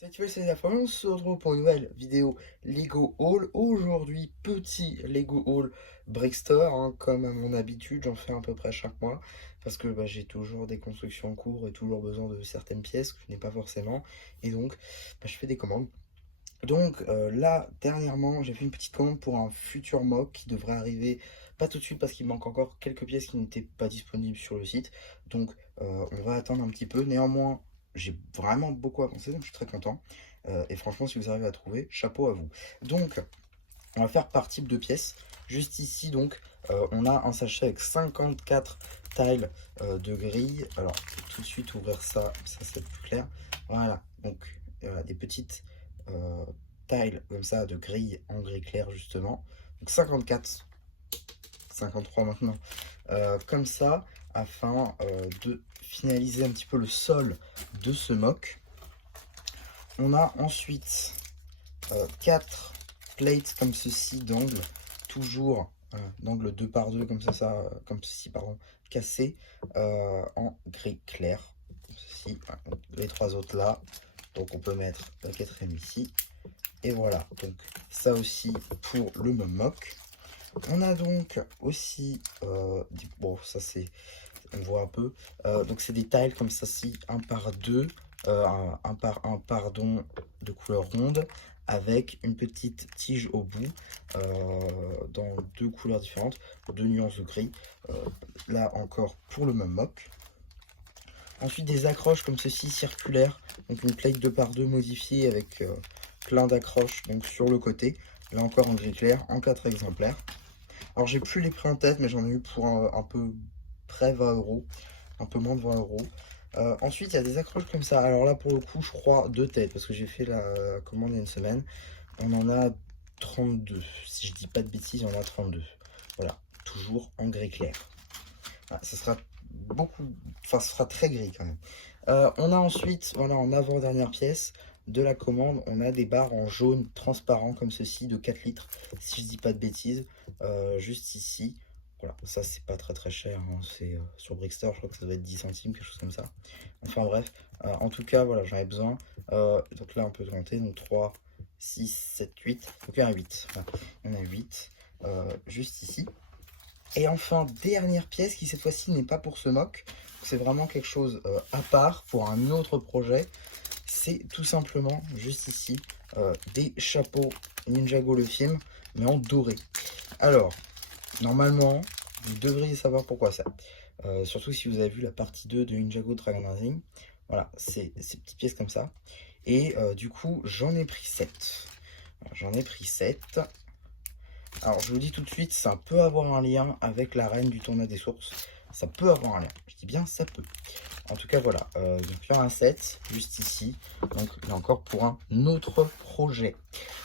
Salut, c'est la France, on se retrouve pour une nouvelle vidéo Lego Haul. Aujourd'hui, petit Lego Haul Brickstore, hein, comme à mon habitude, j'en fais à peu près chaque mois, parce que j'ai toujours des constructions en cours et toujours besoin de certaines pièces que je n'ai pas forcément, et donc je fais des commandes. Donc là, dernièrement, j'ai fait une petite commande pour un futur mock qui devrait arriver pas tout de suite parce qu'il manque encore quelques pièces qui n'étaient pas disponibles sur le site. Donc on va attendre un petit peu. Néanmoins, j'ai vraiment beaucoup avancé, donc je suis très content. Et franchement, si vous arrivez à trouver, chapeau à vous. Donc, on va faire par type de pièces. Juste ici, donc, on a un sachet avec 54 tiles de grille. Alors, tout de suite ouvrir ça, ça c'est plus clair. Voilà, donc voilà, des petites tiles comme ça de grille en gris clair justement. Donc 54, 53 maintenant, comme ça, afin de finaliser un petit peu le sol de ce mock. On a ensuite 4 plates comme ceci d'angle, toujours d'angle 2 par 2 comme comme ceci, pardon, cassé en gris clair, comme ceci. Voilà, donc les trois autres là, donc on peut mettre la quatrième ici, et voilà, donc ça aussi pour le même mock. On a donc aussi, bon ça c'est, on voit un peu, donc c'est des tiles comme ceci, 1 par 2, 1 par 1 pardon, de couleur ronde, avec une petite tige au bout, dans deux couleurs différentes, deux nuances de gris, là encore pour le même mock. Ensuite des accroches comme ceci, circulaires, donc une plate 2 par 2 modifiée avec plein d'accroches donc sur le côté, là encore en gris clair, en 4 exemplaires. Alors j'ai plus les prix en tête, mais j'en ai eu pour un peu près 20 euros, un peu moins de 20 euros. Ensuite, il y a des accroches comme ça. Alors là, pour le coup, je crois deux têtes, parce que j'ai fait la commande il y a une semaine. On en a 32. Si je dis pas de bêtises, il y en a 32. Voilà, toujours en gris clair. Ah, ce sera beaucoup, enfin, ce sera très gris quand même. On a ensuite, voilà, en avant-dernière pièce de la commande, on a des barres en jaune transparent comme ceci de 4 litres, si je dis pas de bêtises, juste ici. Voilà, ça c'est pas très cher, hein, c'est sur Brickstore, je crois que ça doit être 10 centimes, quelque chose comme ça. Enfin bref, en tout cas, voilà, j'en ai besoin. Donc là, on peut compter, donc 3, 6, 7, 8, donc il y en a 8. Voilà, il y en a 8, juste ici. Et enfin, dernière pièce qui cette fois-ci n'est pas pour ce mock, c'est vraiment quelque chose à part pour un autre projet. C'est tout simplement, juste ici, des chapeaux Ninjago le film, mais en doré. Alors, normalement, vous devriez savoir pourquoi ça. Surtout si vous avez vu la partie 2 de Ninjago Dragon Rising. Voilà, c'est ces petites pièces comme ça. Et du coup, j'en ai pris 7. J'en ai pris 7. Alors, je vous dis tout de suite, ça peut avoir un lien avec la reine du tournoi des sources. Ça peut avoir un lien. Je dis bien ça peut. En tout cas, voilà. Donc, il y en a un set juste ici. Donc, là encore pour un autre projet.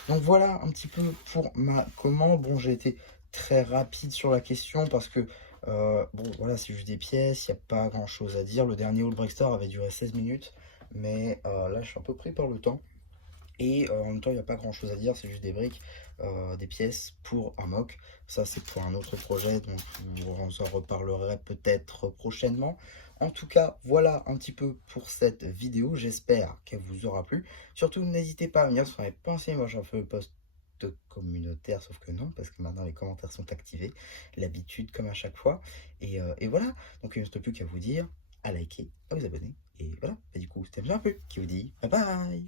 Donc, voilà un petit peu pour ma commande. Bon, j'ai été très rapide sur la question parce que, bon, voilà, c'est juste des pièces. Il n'y a pas grand chose à dire. Le dernier All Break Store avait duré 16 minutes. Mais là, je suis un peu pris par le temps. Et en même temps, il n'y a pas grand chose à dire, c'est juste des briques, des pièces pour un mock. Ça, c'est pour un autre projet, donc vous en reparlerai peut-être prochainement. En tout cas, voilà un petit peu pour cette vidéo. J'espère qu'elle vous aura plu. Surtout, n'hésitez pas à me dire si vous n'avez pas pensé. Moi, j'en fais le post communautaire, sauf que non, parce que maintenant les commentaires sont activés. L'habitude, comme à chaque fois. Et voilà. Donc, il ne reste plus qu'à vous dire à liker, à vous abonner. Et voilà. Et du coup, c'était bien un peu qui vous dit bye bye.